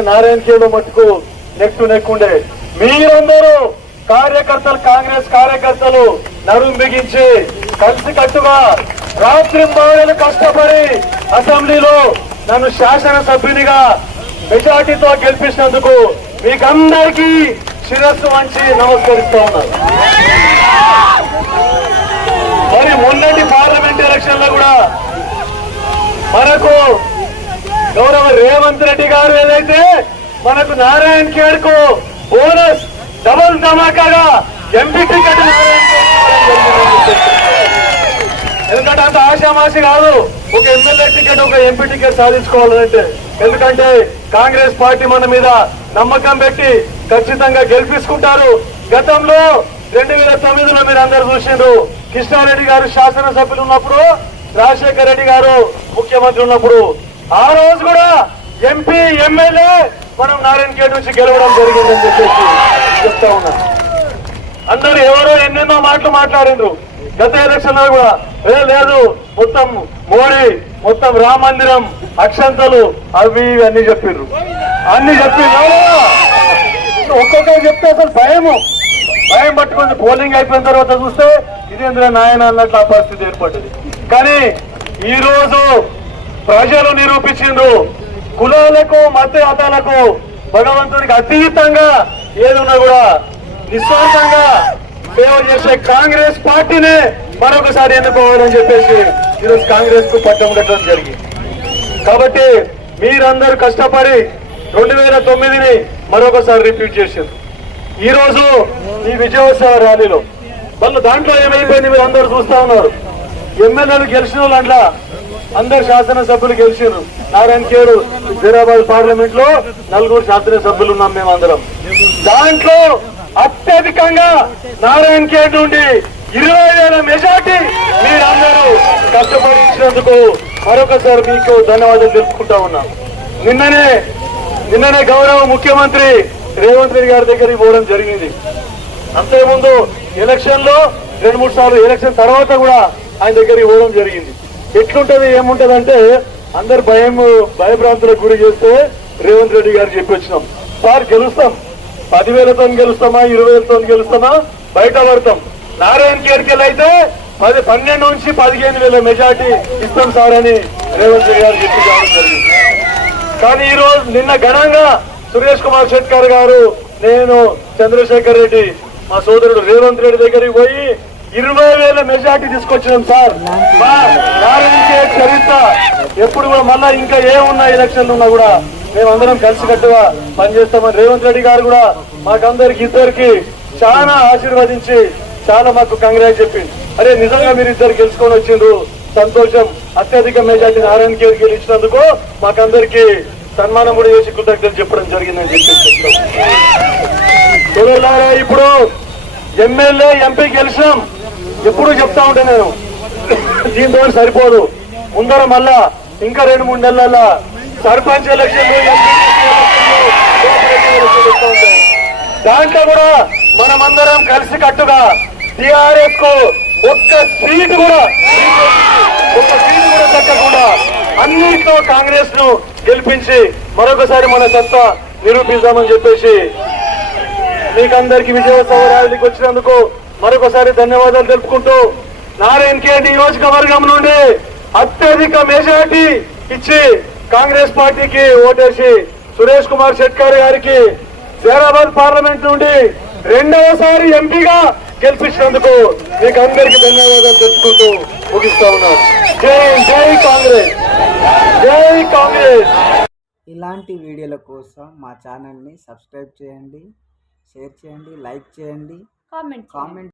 మరి నారాయణ ఖేడ్ మట్టుకు neck to neck ఉండే మీరందరూ కార్యకర్తలు కాంగ్రెస్ కార్యకర్తలు నరుం బిగించి కలిసి కట్టుగా రాత్రి మాడలు కష్టపడి అసెంబ్లీలో నన్ను శాసనసభ్యునిగా మెజార్టీతో గెలిపించినందుకు మీకందరికీ శిరస్సు వంచి నమస్కరిస్తా ఉన్నారు మరి మొన్నటి పార్లమెంట్ ఎలక్షన్లో కూడా మనకు గౌరవ రేవంత్ రెడ్డి గారు ఏదైతే మనకు నారాయణ ఖేడ్కు బోనస్ డబుల్ ధమాకాగా ఎంపీ టికెట్ ఎందుకంటే అంత ఆశామాషి కాదు. ఒక ఎమ్మెల్యే టికెట్ ఒక ఎంపీ టికెట్ సాధించుకోవాలంటే. ఎందుకంటే కాంగ్రెస్ పార్టీ మన మీద నమ్మకం పెట్టి ఖచ్చితంగా గెలిపించుకుంటారు. గతంలో రెండు వేల తొమ్మిదిలో మీరు అందరు చూసిండ్రు. కృష్ణారెడ్డి గారు శాసనసభ్యులు ఉన్నప్పుడు రాజశేఖర రెడ్డి గారు ముఖ్యమంత్రి ఉన్నప్పుడు ఆ రోజు కూడా ఎంపీ ఎమ్మెల్యే మనం నారాయణ గేట్ నుంచి గెలవడం జరిగిందని చెప్పేసి చెప్తా ఉన్నా. అందరూ ఎవరో ఎన్నెన్నో మాటలు మాట్లాడిండ్రు. గత ఎలక్షన్లో కూడా ఏ లేదు మొత్తం మోడీ మొత్తం రామ మందిరం అక్షంతలు అవి ఇవి అన్ని చెప్పిండ్రు అన్ని చెప్పిండ్రు ఒక్కొక్కరు చెప్తే అసలు భయము భయం పట్టుకుంది. పోలింగ్ అయిపోయిన తర్వాత చూస్తే ఇదేంద్ర నాయన అన్నట్లు ఆ పరిస్థితి ఏర్పడ్డది. కానీ ఈ రోజు ప్రజలు నిరూపించిండ్రు. కులాలకు మత మతాలకు భగవంతునికి అతీతంగా ఏదున్నా కూడా నిస్వార్థంగా సేవ చేసే కాంగ్రెస్ పార్టీనే మరొకసారి ఎన్నుకోవాలని చెప్పేసి ఈరోజు కాంగ్రెస్కు పట్టం కట్టడం జరిగింది. కాబట్టి మీరందరూ కష్టపడి రెండు వేల తొమ్మిదిని మరొకసారి రిపీట్ చేశారు. ఈ రోజు ఈ విజయోత్సవ ర్యాలీలో వాళ్ళు దాంట్లో ఏమైపోయింది మీరు అందరూ చూస్తా ఉన్నారు. ఎమ్మెల్యేలు గెలిచిన వాళ్ళ అందరు శాసనసభ్యులు గెలిచారు నారాయణ కేడు హైదరాబాద్ పార్లమెంట్లో నలుగురు శాసనసభ్యులు ఉన్నాం మేము అందరం. దాంట్లో అత్యధికంగా నారాయణ కేడ్ నుండి ఇరవై వేల మెజార్టీ మీరందరూ కష్టపడి ఇచ్చినందుకు మరొకసారి మీకు ధన్యవాదాలు తెలుపుకుంటా ఉన్నాం. నిన్ననే నిన్ననే గౌరవ ముఖ్యమంత్రి రేవంత్ రెడ్డి గారి దగ్గరికి పోవడం జరిగింది. అంతకుముందు ఎలక్షన్లో రెండు మూడు సార్లు ఎలక్షన్ తర్వాత కూడా ఆయన దగ్గరికి పోవడం జరిగింది. ఎట్లుంటది ఏముంటది అంటే అందరు భయం భయభ్రాంతులకు గురి చేస్తే రేవంత్ రెడ్డి గారు చెప్పి వచ్చినాం సార్ గెలుస్తాం. పదివేలతో గెలుస్తామా ఇరవై వేలతో గెలుస్తామా? బయట పడతాం. నారాయణ కేర్కెల్ అయితే పది పన్నెండు నుంచి పదిహేను వేల మెజార్టీ ఇస్తాం సార్ అని రేవంత్ రెడ్డి గారు చెప్పి జరిగింది. కానీ ఈ రోజు నిన్న ఘనంగా సురేష్ కుమార్ షెట్కర్ గారు నేను చంద్రశేఖర్ రెడ్డి మా సోదరుడు రేవంత్ రెడ్డి దగ్గరికి పోయి ఇరవై వేల మెజార్టీ తీసుకొచ్చినాం సార్. మా చరిత్ర. ఎప్పుడు కూడా మళ్ళా ఇంకా ఏమున్నా ఎలక్షన్లు ఉన్నా కూడా మేమందరం కలిసికట్టుగా పనిచేస్తామని రేవంత్ రెడ్డి గారు కూడా మాకందరికి ఇద్దరికి చాలా ఆశీర్వదించి చాలా మాకు కంగ్రాట్ చెప్పి అరే నిజంగా మీరు ఇద్దరు గెలుచుకొని వచ్చిండ్రు. సంతోషం. అత్యధిక మెజార్టీ నారాయణ కేర్ గెలిచినందుకు మాకందరికి సన్మానం కూడా చేసి కృతజ్ఞతలు చెప్పడం జరిగిందని చెప్పి ఇప్పుడు ఎమ్మెల్యే ఎంపీ గెలిచాం ఎప్పుడు చెప్తా ఉంటా నేను. దీంతో సరిపోదు. ముందర మళ్ళా ఇంకా రెండు మూడు నెలల సర్పంచ్ ఎలక్షన్లు దాంట్లో కూడా మనమందరం కలిసి కట్టుగా టిఆర్ఎస్కు ఒక్క సీటు కూడా ఒక్క సీటు కూడా దక్కకుండా అన్నింటిలో కాంగ్రెస్ను గెలిపించి మరొకసారి మన సత్తా నిరూపిద్దామని చెప్పేసి మీకందరికి విజయోత్సవ ర్యాలీకి వచ్చినందుకు మరొకసారి ధన్యవాదాలు తెలుపుకుంటూ నారాయణ ఖేడ్ నియోజకవర్గం నుండి అత్యధిక మెజార్టీ ఇచ్చి కాంగ్రెస్ పార్టీకి ఓటేసి సురేష్ కుమార్ షెట్కర్ గారికి జైరాబాద్ పార్లమెంట్ నుండి రెండవసారి ఎంపీగా గెలిపించినందుకు మీకు అందరికి ధన్యవాదాలు తెలుపుకుంటూ ముగిస్తా ఉన్నాను. జై జై కాంగ్రెస్ జై కాంగ్రెస్. ఇలాంటి వీడియోల కోసం మా ఛానల్ని సబ్స్క్రైబ్ చేయండి షేర్ చేయండి లైక్ చేయండి కామెంట్ కామెంట్